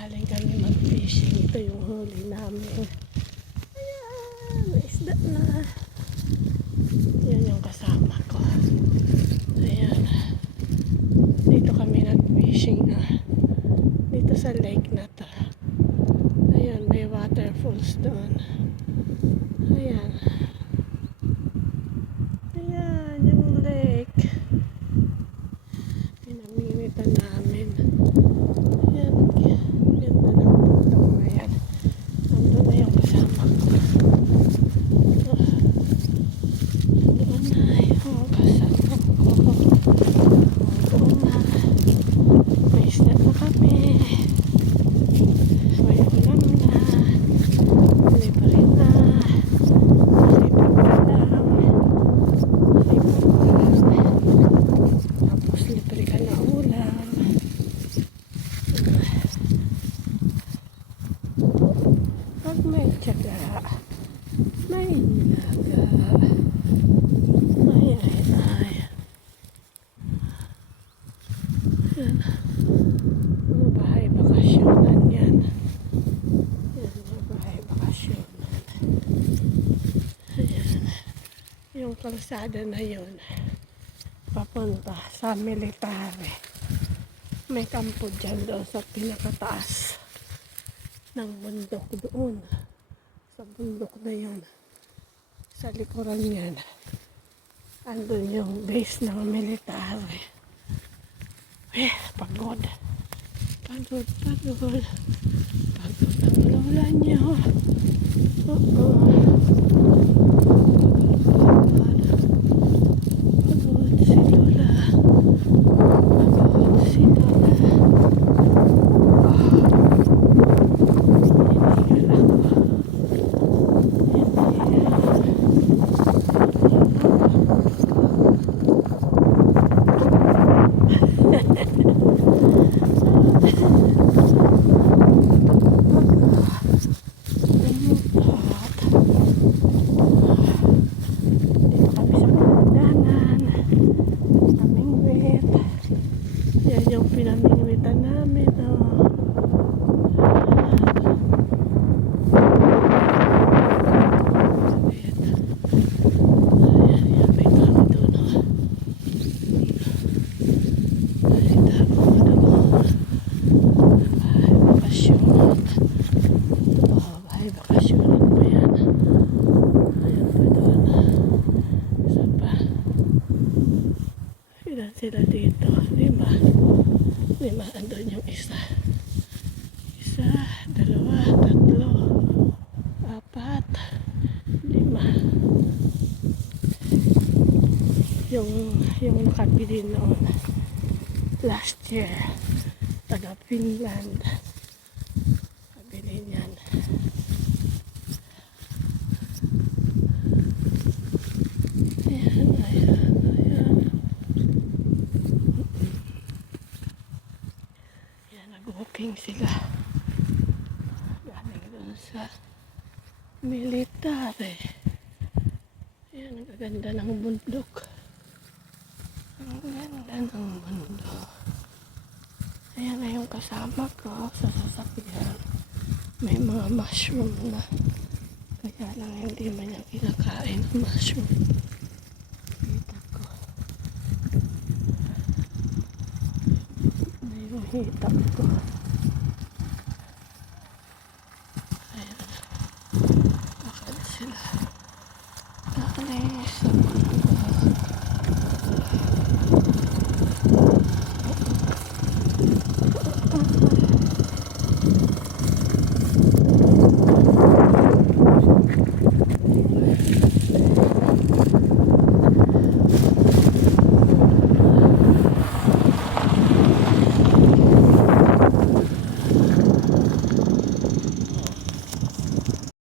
Galing kami mag-fishing. Ito yung huli namin. Ayan, may isda na. Yan yung kasama ko. Ayan. Dito kami nag-fishing. Dito sa lake na to. Ayan, may waterfalls doon. Ayan. Ayan, yung lake. Pinamimitan namin. Ayan. Ganda ng bundok na yan. Nandun na yung kasama ko. Doon na yung kasama ko. Doon na. May isda na kami. May ulam na. Libre na. Libre ka lang. Libre ka lang. Tapos libre ka na ulam. Pag may tiyaga, may nilaga. Ay, ay, ay. Yan. Mga bahay bakasyonan yan. Yan, mga bahay bakasyonan. Ayan. Yung kalsada na yun, papunta sa military. May kampo dyan doon sa pinakataas ng bundok doon. Sa bundok na yun. Sa likuran yan. Andun yung base ng military. Pagod. Pagod, pagod. Pagod ang lola niya. Pagod si lola. Pagod si lola. Yan yung pinamingwitan namin. Ayan, yan, may tao doon. May tao doon. Bahay bakasyonan. Bahay bakasyonan pa yan. Ayan pa doon. Isa pa. Ilan sila dito? 5. Andun yung isa. 1, 2, 3, 4, 5. Yung nakabili noon last year, taga Finland, kabili niyan. Ayan, ayan, ayan. Ayan, nag-walking sila. Galing doon sa military. Ayan, ang ganda ng bundok. Ang ganda ng bundok. Ayan na yung kasama ko sa sasakyan. May mga mushroom na. Kaya lang hindi man niya kinakain ng mushroom. Kita ko. Na yung hitap ko. Ayan. Bakit sila? Alis.